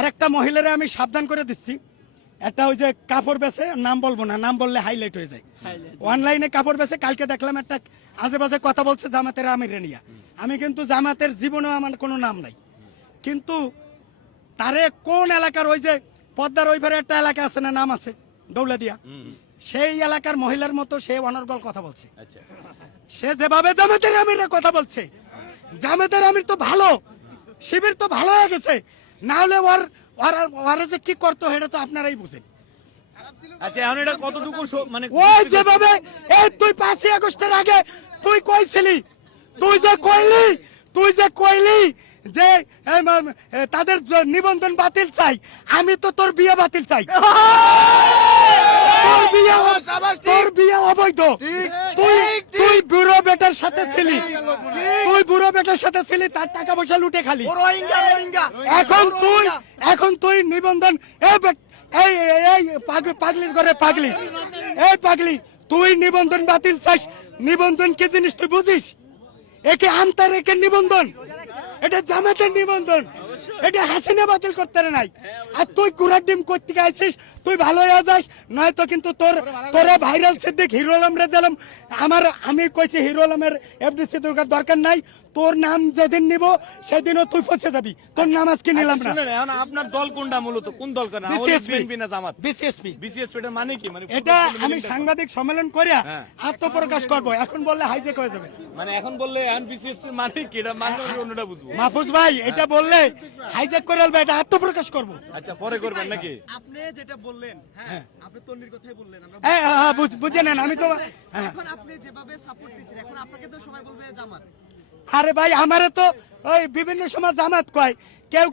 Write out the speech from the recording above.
আরেকটা মহিলারে আমি সাবধান করে দিচ্ছি, একটা ওই যে কাপড় বেচে, নাম বলবো না, নাম বললে হাইলাইট হয়ে যায়, অনলাইনে কাপড় বেচে, কালকে দেখলাম একটা আজে বাজে কথা বলছে জামাতের আমির নিয়া। আমি কিন্তু জামাতের জীবনেও আমার কোনো নাম নাই, কিন্তু তারে কোন এলাকার, ওই যে পদ্মার ওই পারে একটা এলাকা আছে না, নাম আছে দৌলাদিয়া, সেই এলাকার মহিলার মতো সে অনর্গল কথা বলছে। সে যেভাবে জামাতের আমিররা কথা বলছে, জামাতের আমির তো ভালো, শিবির তো ভালো হয়ে গেছে, না হলে ওরা যে কি করতো সেটা তো আপনারাই বুঝেন। আচ্ছা এখন এটা কতটুকু মানে ওই যেভাবে এই তুই 5ই আগস্টের আগে তুই কইছিলি, তুই যে কইলি যে তাদের নিবন্ধন বাতিল চাই, আমি তো তোর বিয়ে বাতিল চাই, তোর বিয়ে অবৈধ, তুই বুড়ো বেটার সাথে ছিলি, তার টাকা পয়সা লুটে খালি, এখন তুই নিবন্ধন এই পাগলির ঘরে পাগলি, এই পাগলি তুই নিবন্ধন বাতিল চাস, নিবন্ধন কি জিনিস তুই বুঝিস? একে আনতার, একে নিবন্ধন, এটা জামাতের নিবন্ধন, এটা হাসিনা বাতিল করতে নাই। আর তুই কুড়ার ডিম করতে আইছিস, তুই ভালো হয়ে যাস, নয়তো কিন্তু তোরা ভাইরাল সিদ্দিক হিরো আলম রেজালাম, আমি কইছি হিরো আলমের এফডিসি দরকার নাই, তোর নাম যেদিন নিব সেদিনও তুই ফসে যাবি, তোর নাম আজকে নিলাম না। এখন আপনার দল কোনটা, মূলত কোন দল করেন? বিএনপি না জামাত? বিসিএসপি। এটা মানে কি? মানে এটা আমি সাংবাদিক সম্মেলন করে আত্মপ্রকাশ করব, এখন বললে হাইজেক হয়ে যাবে। মানে এখন বললে এখন বিসিএসপি মানে কি, এটা মানে অন্যটা বুঝবো। মাহফুজ ভাই এটা বললে হাইজেক করে আলবে, এটা আত্মপ্রকাশ করব। আচ্ছা পরে করবেন নাকি? আপনি যেটা বললেন, হ্যাঁ আপনি তন্নির কথাই বললেন, আমরা হ্যাঁ বুঝে নেন, আমি তো এখন আপনি যেভাবে সাপোর্ট দিচ্ছেন, এখন আপনাকে তো সবাই বলবে জামাত। আরে ভাই আমারে তো ওই বিভিন্ন সময় জামাত কয়, কেউ